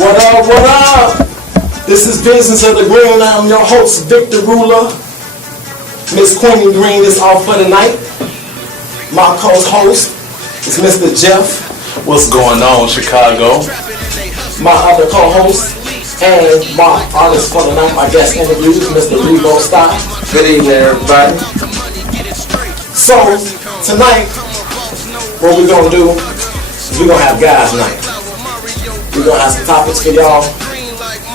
What up, what up? This is Visionsofthegreene. I'm your host, Vic The Ruler. Miss Queenie Greene is off for the night. My co-host is Mr. Jeff. What's going on, Chicago? My other co-host and my artist for the night, my guest interview is Mr. Revo Sti. Good evening, everybody. So, tonight, what we're going to do is we're going to have guys' night. We're going to have some topics for y'all.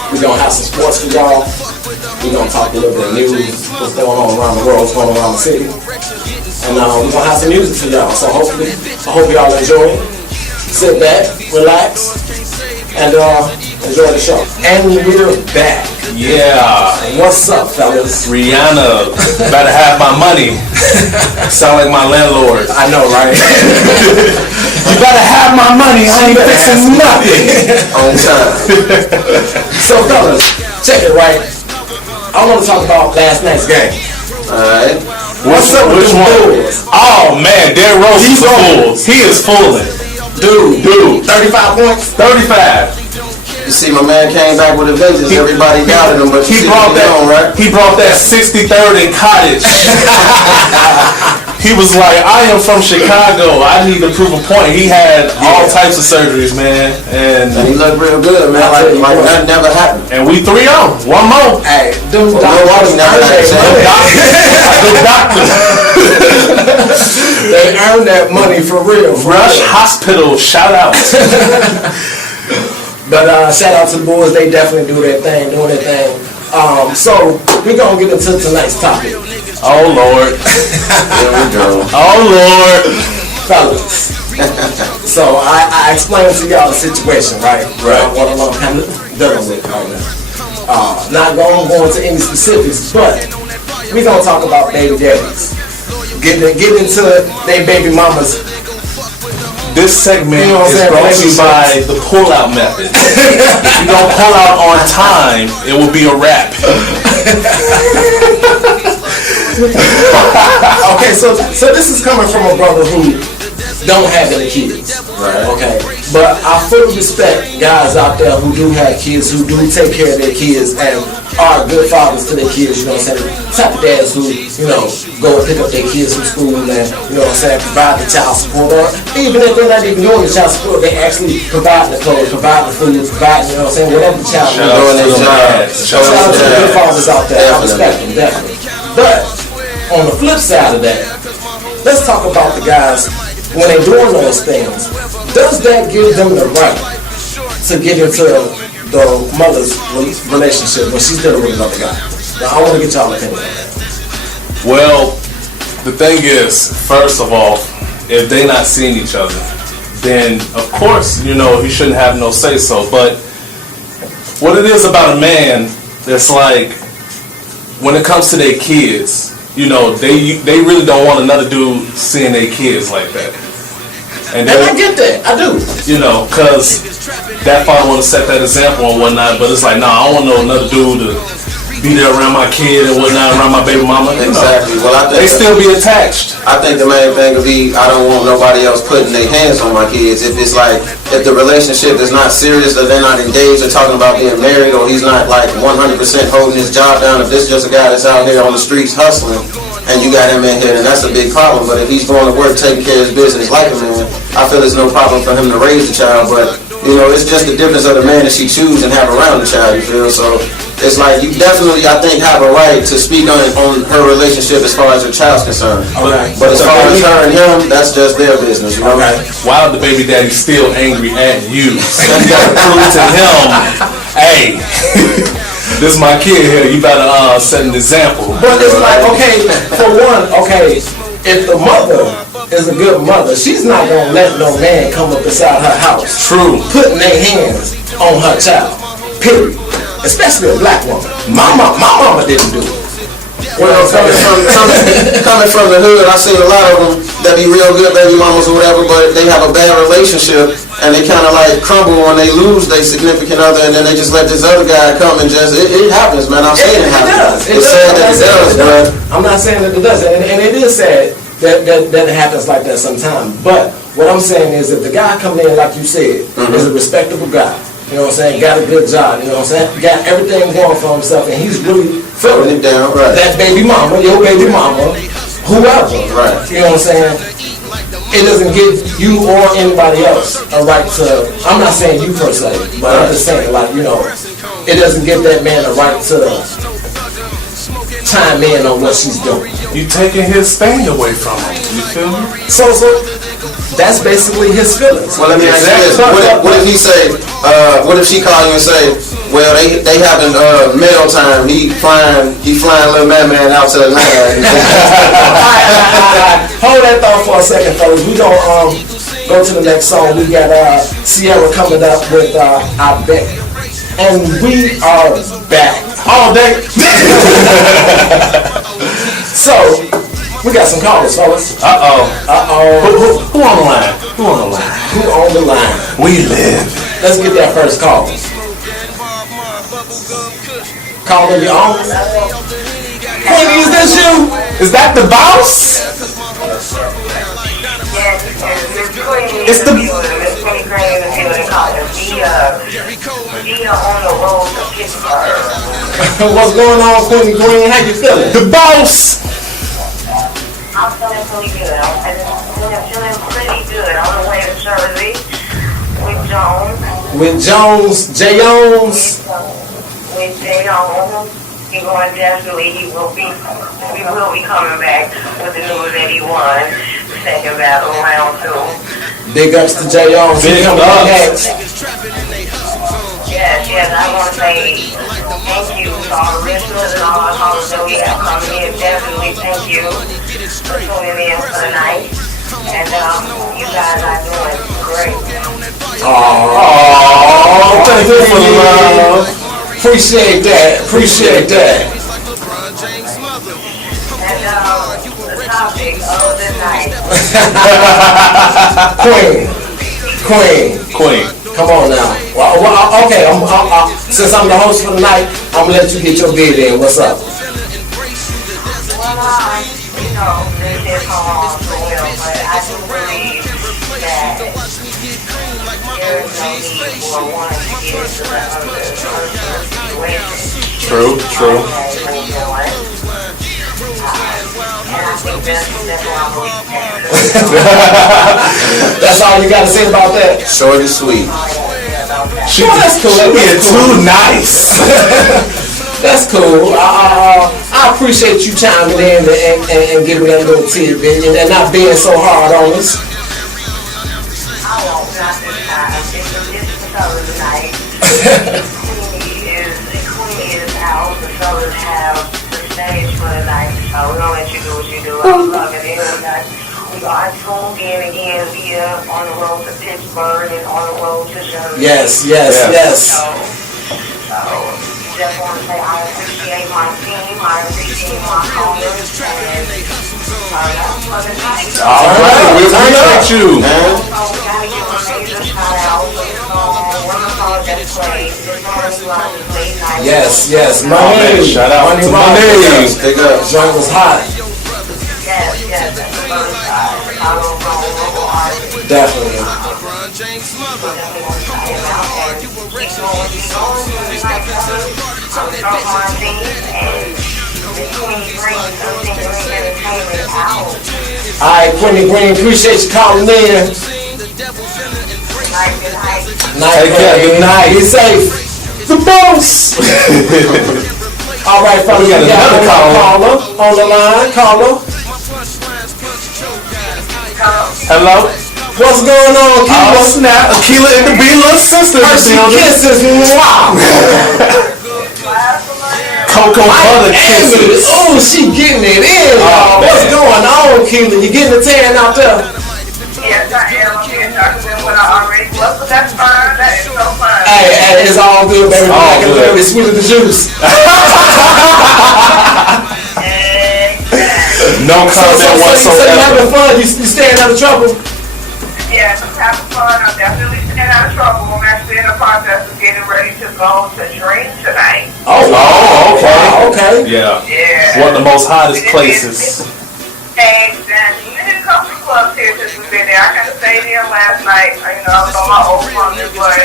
We're going to have some sports for y'all. We're going to talk a little bit of news, what's going on around the world, what's going on around the city. And we're going to have some music for y'all. So hopefully, I hope y'all enjoy it. Sit back, relax, and enjoy the show. And we're back. Yeah. What's up, fellas? Rihanna, better have my money. Sound like my landlord. I know, right? You better have my money. I ain't fixing nothing. On time. So, fellas, check it, right? I want to talk about last night's game. Alright. What's up with them Bulls? Oh, man, Derrick Rose is a fool. He is fooling. Dude, 35 points? 35. You see, my man came back with a vengeance. Everybody doubted him, but He brought that 63rd and Cottage. He was like, I am from Chicago. I need to prove a point. He had all types of surgeries, man. And he looked real good, man. Like that never happened. And we 3-0. One more. Hey, dude, they earned that money for real. Rush Hospital, shout out. But shout out to the boys, they definitely do their thing, doing their thing. So we're gonna get into tonight's topic. Oh Lord. Here we go. Oh Lord. Fellas. So I explained to y'all the situation, right? Right. What I'm kind of dealing with right now. Not gonna go into any specifics, but we're gonna talk about baby daddies. Get into their baby mamas. This segment You know what I'm is saying? brought to you by the pull-out method. If you don't pull out on time, it will be a wrap. Okay, so this is coming from a brother who don't have any kids. Right. Okay. But I fully respect guys out there who do have kids, who do take care of their kids and are good fathers to their kids, you know what I'm saying? Type of dads who, you know, go and pick up their kids from school and, you know what I'm saying, provide the child support, or even if they're not even doing the child support, they actually provide the clothes, provide the food, provide, you know what I'm saying, whatever the child Shout out needs. to the dads. Shout out to the good fathers out there. I respect them, definitely. But on the flip side of that, let's talk about the guys when they're doing those things. Does that give them the right to get into the mother's relationship when she's dealing with another guy? Now, I want to get y'all opinion on that. Well, the thing is, first of all, if they not seeing each other, then of course, you know, he shouldn't have no say so. But what it is about a man, it's like when it comes to their kids, you know, they really don't want another dude seeing their kids like that. And I get that, I do. You know, because that father want to set that example and whatnot, but it's like, nah, I don't want another dude to be there around my kid and whatnot, around my baby mama. Exactly. Well, I think they still be attached. I think the main thing would be I don't want nobody else putting their hands on my kids. If it's like, if the relationship is not serious, or they're not engaged or talking about being married, or he's not like 100% holding his job down, if this is just a guy that's out here on the streets hustling, and you got him in here, then that's a big problem. But if he's going to work, taking care of his business like a man, I feel there's no problem for him to raise the child. But, you know, it's just the difference of the man that she chooses and have around the child, you feel? So it's like you definitely, I think, have a right to speak on her relationship as far as her child's concerned. Okay. But as far as her and him, that's just their business, you know? Okay. While the baby daddy's still angry at you, so you gotta prove to him, hey, this is my kid here, you better set an example. But it's like, okay, for one, okay, if the mother is a good mother, she's not gonna let no man come up beside her house. True. Putting their hands on her child. Period. Especially a black woman. My mama didn't do it. Well, coming from the hood, I seen a lot of them that be real good baby mamas or whatever, but they have a bad relationship and they kind of like crumble when they lose their significant other, and then they just let this other guy come and just, it happens, man. I'm saying it happens. It's sad that it does, but I'm not saying that it doesn't, and it is sad that it happens like that sometimes. But what I'm saying is, if the guy coming in, like you said, is a respectable guy, You know what I'm saying? Got a good job. You know what I'm saying? Got everything going for himself, and he's really feeling it down. Right. That baby mama, your baby mama, whoever. Right. You know what I'm saying? It doesn't give you or anybody else a right to. I'm not saying you per se, but I'm just saying, like, you know, it doesn't give that man a right to chime in on what she's doing. You taking his thing away from him. You feel me? So that's basically his feelings. Well, let me ask you this. What if he say, what if she call you and say, well, they having mail time, he flying little man out to Atlanta. Hold that thought for a second, fellas. We gonna go to the next song. We got Sierra coming up with I Bet. And we are back all day. So, we got some callers, fellas. Who on the line? Who on the line? Who on the line? We live. Let's get that first call. Caller, you on? Queenie, is this you? Is that the boss? It's the Miss Queenie Greene in the building calling Dia on the road to Pittsburgh. What's going on, Queenie Greene? How you feeling? The boss. I'm feeling pretty good. I'm feeling pretty good. On the way to Jersey with Jones. With Jones, J. Jones. With J. Jones. He going definitely. We will be coming back with the news that he won the second battle round 2. Big ups to J. Jones. Big ups. Yes, I want to say thank you to all the listeners and all our callers that we have coming in. Definitely thank you for tuning in for the night. And you guys are doing great. Oh, thank you for the love. Appreciate that. And the topic of the night. Queen. Come on now. Well, okay, since I'm the host for the night, I'm going to let you get your bid in. What's up? Well, this did come on so well, but I do believe that there is no need for one to get into the other situation. True. And I think that's what I'm going That's all you got to say about that? Short and sweet. That's cool. That's too nice. That's cool. I appreciate you chiming in and giving that little tidbit and not being so hard on us. I won't, not this time. It's the fellas tonight. Queenie is out. The fellas have the stage for the night. So we're going to let you do what you do. I love it. We are tuned in again via On the Road to Pittsburgh and On the Road to Jersey. Yes. So just want to say I appreciate my team. I appreciate my callers. And for the night. All right, we appreciate you. So we got to give a major shout out to one of the songs that played. This song is late night. Yes. Man, shout out to Money. Big up. Joint was hot. Yes, that's the first side. I don't know artist. Definitely. Alright, Queenie Greene, appreciate you calling in. Take care. Good night. Be safe. The boss. Alright, fellas, we got another caller on the line. Caller. Hello. What's going on, Keela? Oh snap! Keela and the B-little sister. Hershey kisses. Wow. Cocoa butter kisses. Oh, she getting it in, y'all. What's going on, Keela? You getting the tan out there? Yes, I am. What I already was, but that's fine. That is so fine. Hey, it's all good, baby. Black and very sweet as the juice. No comment whatsoever. So you having fun? You staying out of trouble? Yes, I'm having fun. I'm definitely staying out of trouble. I'm actually in the process of getting ready to go to Greene tonight. Oh, okay. Yeah. Yeah. One of the most hottest places. Exactly. We did a couple of clubs here since we've been there. I kind of stayed there last night. You know, I was on my old woman, but I'm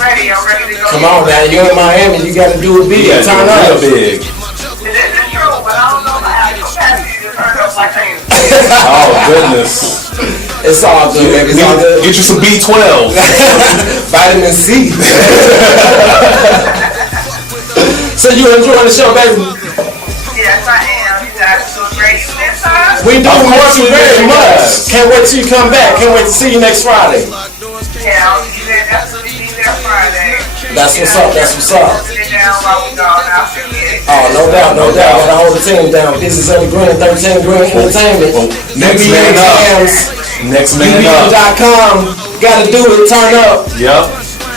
ready to go. Come on, man. You're in Miami. You got to do it big. Turn up. Big. This is true, but I don't know if I have the capacity to turn up like I used to. Oh, goodness. It's all good, baby. It's all good. Get you some B12. Vitamin C. So you enjoying the show, baby? Yes, I am. You guys are great. You this time? We do. Of course you we very do, much. yes. Can't wait till you come back. Can't wait to see you next Friday. Yeah, I'll be there. Definitely be there Friday. That's what's up. That's what's up. Sit down while we gone. I'll forget. Oh, no doubt, no doubt. Gotta hold the team down. Visionsofthegreene, 13 Greene Entertainment. Next UBM man up. JAMS. Next man up. UBM.com. Gotta do it. Turn up. Yep.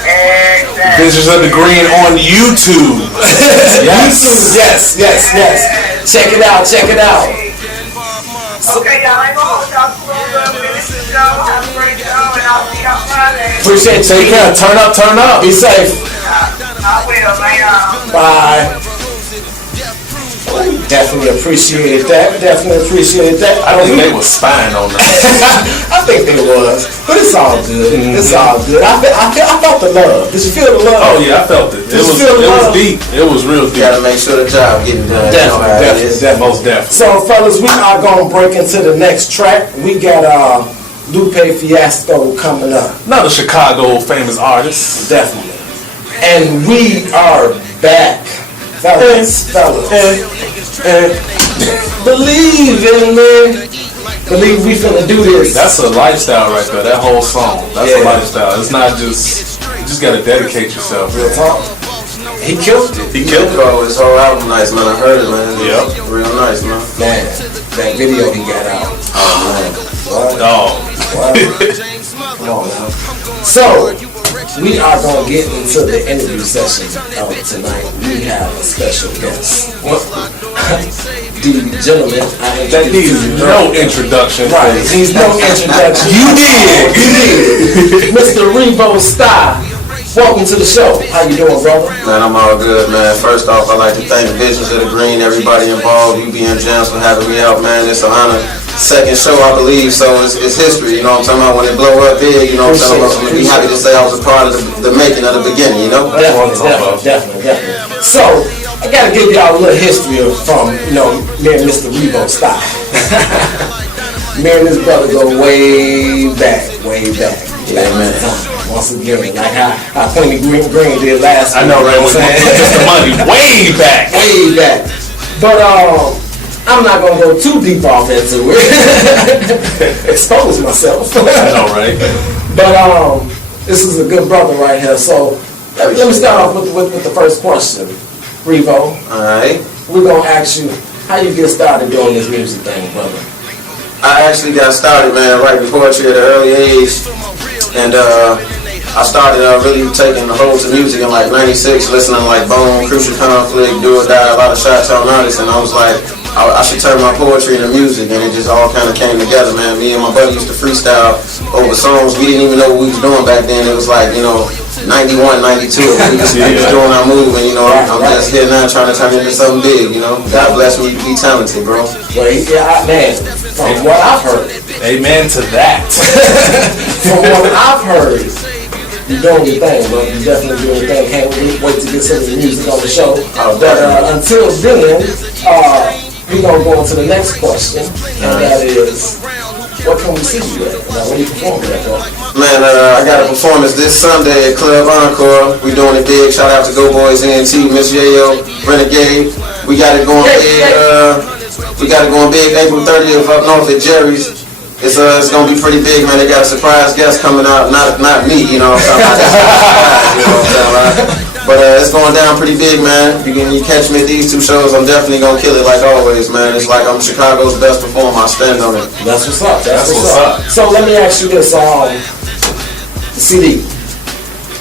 Exactly. Visions of the Green on YouTube. Yes. Yes. Check it out. Okay, y'all ain't gonna hold y'all too long. Finish the show. Have a great show, and I'll see y'all Friday. Appreciate you. Take care. Turn up. Be safe. I will, man. Bye. Definitely appreciated that. I think they were spying on that. I think they was, but it's all good. It's all good. I felt the love. Did you feel the love? Oh yeah, I felt it. It was deep. It was real deep. Gotta make sure the job getting done. Definitely. Most definitely. So, fellas, we are gonna break into the next track. We got Lupe Fiasco coming up. Another Chicago famous artist. Definitely. And we are back. Fellas. Believe in me. Believe we finna do this. That's a lifestyle right there. That whole song. That's a lifestyle. It's not just. You just gotta dedicate yourself. Real talk. He killed it. He killed it. His whole album nice, man. I heard it, man. Yep. Real nice, man. Man, that video he got out. Oh, man. Oh. Come on now. So, we are going to get into the interview session of tonight. We have a special guest. The gentleman That needs no introduction. Right, needs no introduction. You did. Mr. Revo Sti. Welcome to the show. How you doing, brother? Man, I'm all good, man. First off, I'd like to thank Visions of the Green, everybody involved, UBM JAMS for having me out, man. It's an honor. Second show, I believe, so it's history, you know what I'm talking about? When it blow up big, you know what I'm talking about? I'm going to be happy to say I was a part of the making of the beginning, you know? Definitely. So, I got to give y'all a little history from, me and Mr. Revo Sti. Me and this brother go way back. Yeah, man. Once again, like how Queen Greene did last week. I know, right? You know what I'm saying? Just the money way back. Way back. But I'm not gonna go too deep off into it. Expose myself. I know, right? But this is a good brother right here. So let me start off with the first question, Revo. Alright. We're gonna ask you how you get started doing this music thing, brother. I actually got started, man, writing poetry at an early age. And I started really taking the hold to music in like 96, listening to like Bone, Crucial Conflict, Do or Die, a lot of shots on artists, and I was like, I should turn my poetry into music, and it just all kind of came together, man. Me and my buddy used to freestyle over songs. We didn't even know what we was doing back then. It was like, 91, 92. We was doing our move, and I'm just here now trying to turn it into something big, God bless me to be talented, bro. Well, man, from what I've heard. Amen to that. From what I've heard, you're doing your thing, bro. You definitely doing your thing. Can't wait to get some of the music on the show. But until then, we're going to go on to the next question, and that is, what can we see you at? Now, where you performing at, bro? Man, I got a performance this Sunday at Club Encore. We doing it big. Shout out to Go Boys NT, Miss Yayo, Renegade. We got it going big. April 30th up north at Jerry's. It's gonna be pretty big, man. They got a surprise guest coming out. Not me, you know what I'm talking about. But it's going down pretty big, man. You catch me at these two shows, I'm definitely gonna kill it like always, man. It's like I'm Chicago's best performer. I stand on it. That's what's up. That's what's up. So let me ask you this: the CD,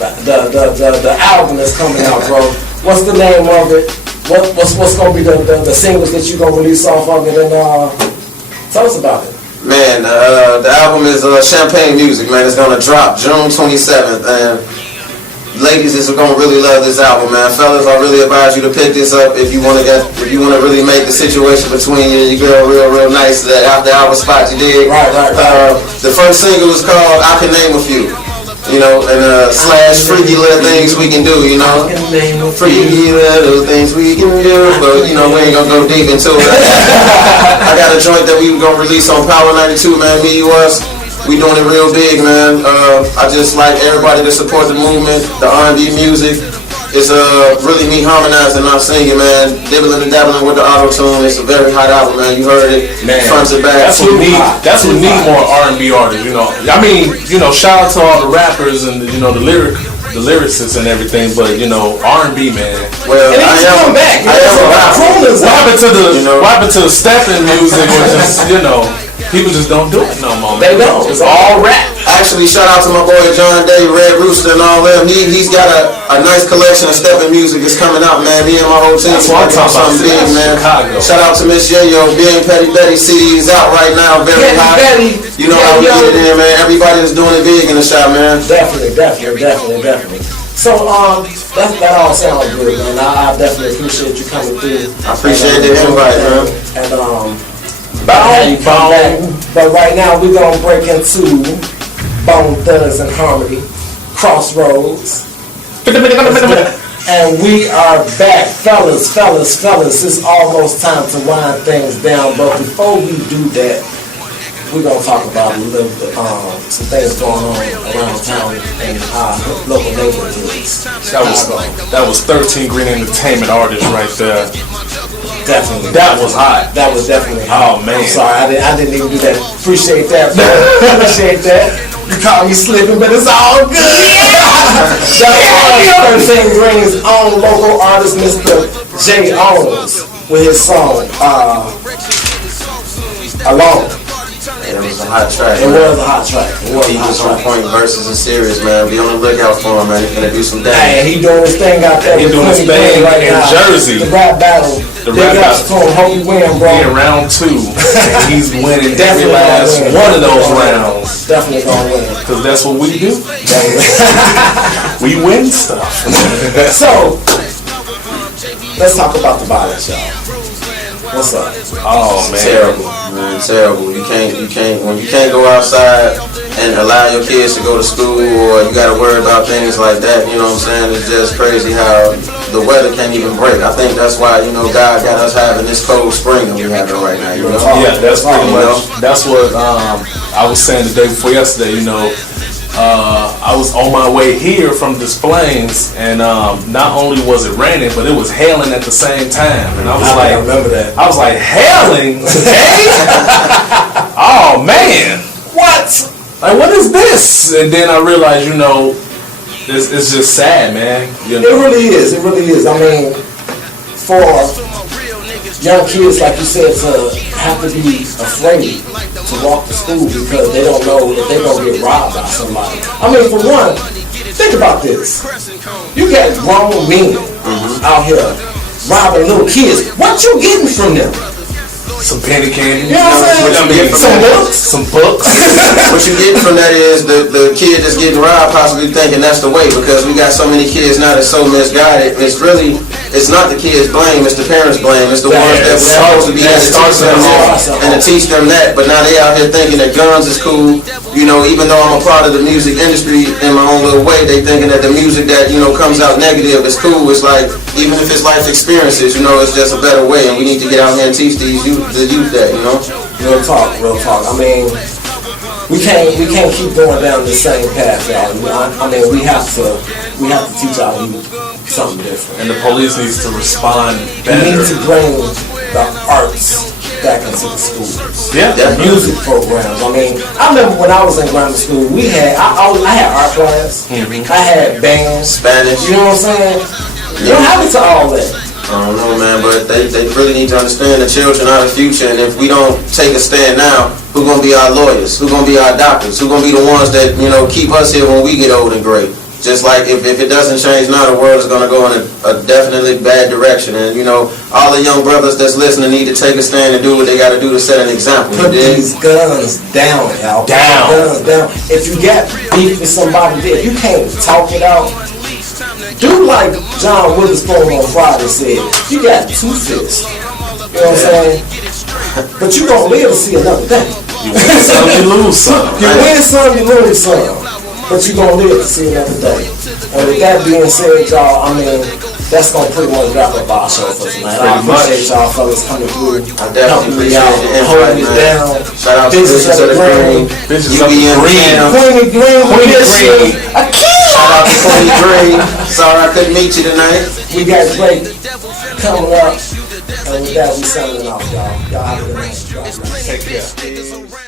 the album that's coming out, bro. What's the name of it? What's gonna be the singles that you gonna release off of it? And tell us about it. Man, the album is Champagne Music, man. It's gonna drop June 27th, and ladies is gonna really love this album, man. Fellas, I really advise you to pick this up if you wanna really make the situation between you and your girl real nice. That after hour spot, you did. Right. The first single was called "I Can Name a Few," you know, and slash freaky little things we can do, you know. Freaky little things we can do, but you know we ain't gonna go deep into it. I got a joint that we gonna release on Power 92, man. Me, you, us. We doing it real big, man. I just like everybody to support the movement, the R&B music. It's really me harmonizing, not singing, man. Dibbling and dabbling with the auto-tune. It's a very hot album, man. You heard it, man. Front to back. That's what we need more R&B artists, you know. I mean, you know, shout out to all the rappers and you know the lyricists and everything, but you know, R&B, man. Well, and I am back. What happened to the stepping music? Or just, you know. People just don't do it no more. They don't. It's all rap. Actually, shout out to my boy John Day, Red Rooster, and all them. He's got a nice collection of stepping music that's coming out, man. Me and my whole team is working on something big, man. Chicago. Shout out to Miss Yayo, being Petty Betty CD is out right now, very hot. You know how we get it in, man. Everybody is doing it big in the shop, man. Definitely. So that all sounds good, man. I definitely appreciate you coming through. I appreciate the invite, man. And but right now we're gonna break into Bone Thugs and Harmony, Crossroads, and we are back, fellas. It's almost time to wind things down, but before we do that, we're gonna talk about a little bit, some things going on around town and local neighborhoods. That was 13 Greene Entertainment artists right there. Definitely. That was hot. That was definitely hot. Oh man. I'm sorry, I didn't even do that. Appreciate that, bro. Appreciate that. You caught me slipping, but it's all good. That's 13 Greene's own local artist, Mr. J. Owens, with his song, Alone. It was a hot track. It was a hot track. He was on point versus and serious, man. Be on the lookout for him, man. He's gonna do some damage. Hey, he doing his thing out there. He doing his thing right in now. Jersey. The rap battle. Big ups to him. Hope you win, bro. In round 2, and he's winning every last one of those rounds. Definitely gonna win. Cause that's what we do. We win stuff. So let's talk about the violence, y'all. What's up? Oh man, terrible, man, terrible. You can't when you can't go outside and allow your kids to go to school, or you gotta worry about things like that. You know what I'm saying? It's just crazy how the weather can't even break. I think that's why, you know, God got us having this cold spring that we're having right now. You know? Yeah, that's pretty much. That's what I was saying the day before yesterday. You know. I was on my way here from Des Plaines, and not only was it raining, but it was hailing at the same time. And I was I remember that. I was like, hailing today? Oh man, what? Like, what is this? And then I realized, you know, it's just sad, man. You know? It really is. I mean, for young kids, like you said, to have to be afraid to walk to school because they don't know if they're going to get robbed by somebody. I mean, for one, think about this. You got grown men out here robbing little kids. What you getting from them? Some penny candy. You know what I'm saying? Some books. What you getting from that is the kid that's getting robbed possibly thinking that's the way, because we got so many kids now that's so misguided. It's not the kids' blame, it's the parents' blame. It's the ones that were supposed to be there to teach them this and to teach them that. But now they out here thinking that guns is cool. You know, even though I'm a part of the music industry in my own little way, they thinking that the music that, you know, comes out negative is cool. It's like, even if it's life experiences, you know, it's just a better way, and we need to get out here and teach the youth that, you know. Real talk. I mean, we can't keep going down the same path, y'all. I mean, we have to teach our youth something different. And the police needs to respond better. We need to bring the arts back into the schools. Yeah, the music programs. I mean, I remember when I was in grammar school, I had art class. I had band, Spanish. You know what I'm saying? You don't have it to all that. I don't know, man, but they really need to understand the children are the future, and if we don't take a stand now, who's gonna be our lawyers? Who's gonna be our doctors? Who's gonna be the ones that, you know, keep us here when we get old and gray? Just like if it doesn't change now, the world is gonna go in a definitely bad direction, and you know, all the young brothers that's listening need to take a stand and do what they gotta do to set an example. Put these guns down, y'all. Down. Guns down. If you got beef with somebody, if you can't talk it out, do like John Witherspoon on Friday said, you got two fists. You know what I'm saying? But you gonna live to see another day. You win some, you lose some. You win some, you lose some. But you gonna live to see another day. And with that being said, y'all, I mean, that's gonna pretty much wrap up our show for tonight. I appreciate y'all fellas coming through, helping me out, holding it down. Shout out to Visions of the Greene, UBM JAMS. Queenie Greene. I can't. Shout out to Queenie Greene. Sorry I couldn't meet you tonight. We got Drake coming up. And with that, we signing off, y'all. Y'all have a good night. Take care.